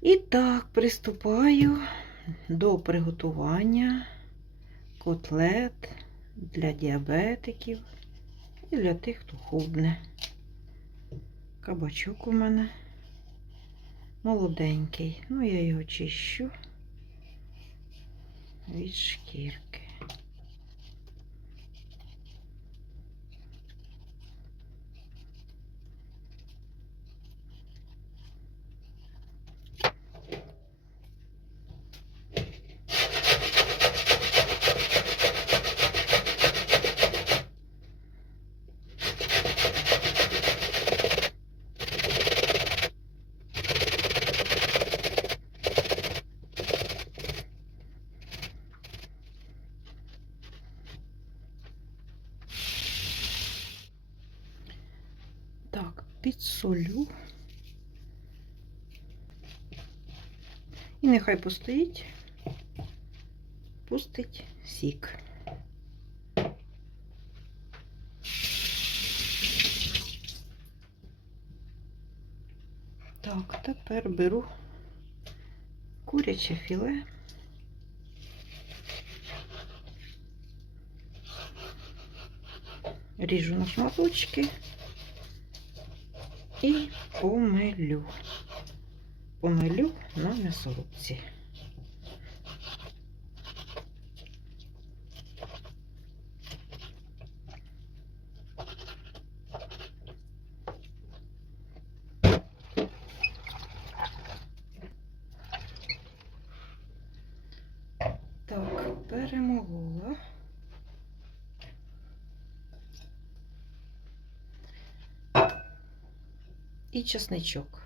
І так, приступаю до приготування котлет для діабетиків і для тих, хто худне. Кабачок у мене молоденький. Ну, я його чищу від шкірки. Підсолю. І нехай постоїть, пустить сік. Так, тепер беру куряче філе. Ріжу на шматочки і помилю. Помилю на м'ясорубці. Так, перемолола. І чесничок.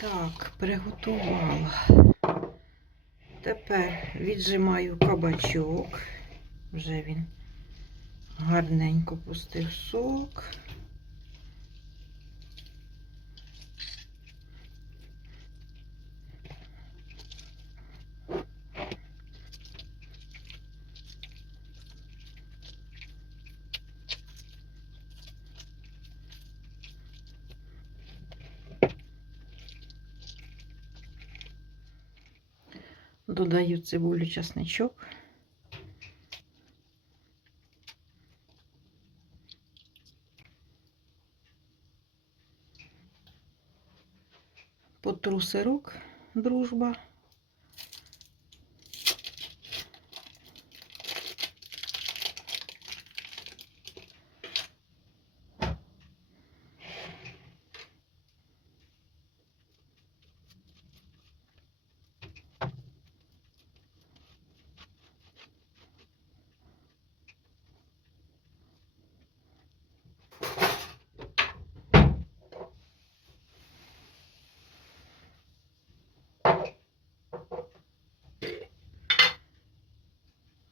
Так, приготувала. Тепер віджимаю кабачок. Вже він гарненько пустив сок. Додаю цибулю, часничок. Потру сирок, дружба.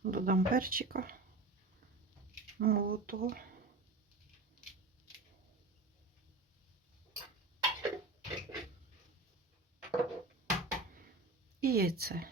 Додам перчика молотого. І яйце.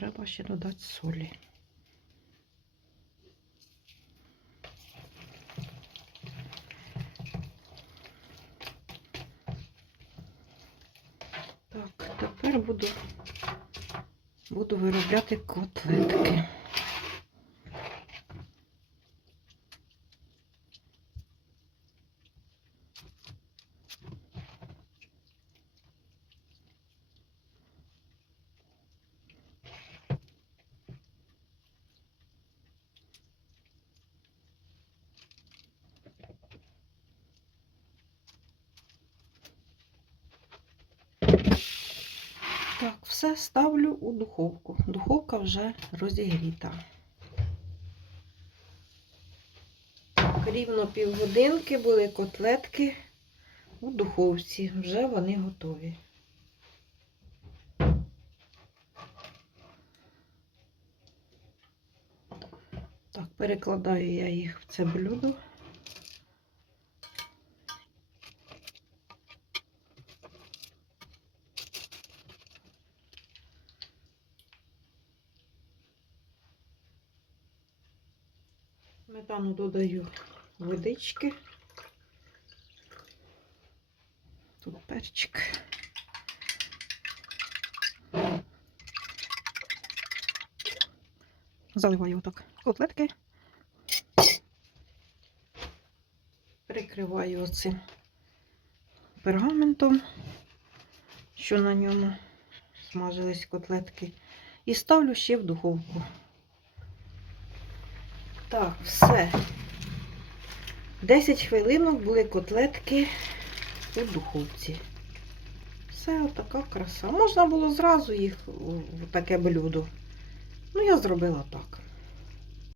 Треба ще додати солі. Так, тепер буду, буду виробляти котлетки. Так, все ставлю у духовку. Духовка вже розігріта. Рівно півгодинки були котлетки у духовці, вже вони готові. Так, перекладаю я їх в це блюдо. Сметану додаю водички. Тут перчик. Заливаю отак котлетки. Прикриваю оцим пергаментом, що на ньому смажились котлетки. І ставлю ще в духовку. Так, все. 10 хвилинок були котлетки у духовці. Все, отака краса. Можна було зразу їх в таке блюдо. Ну, я зробила так.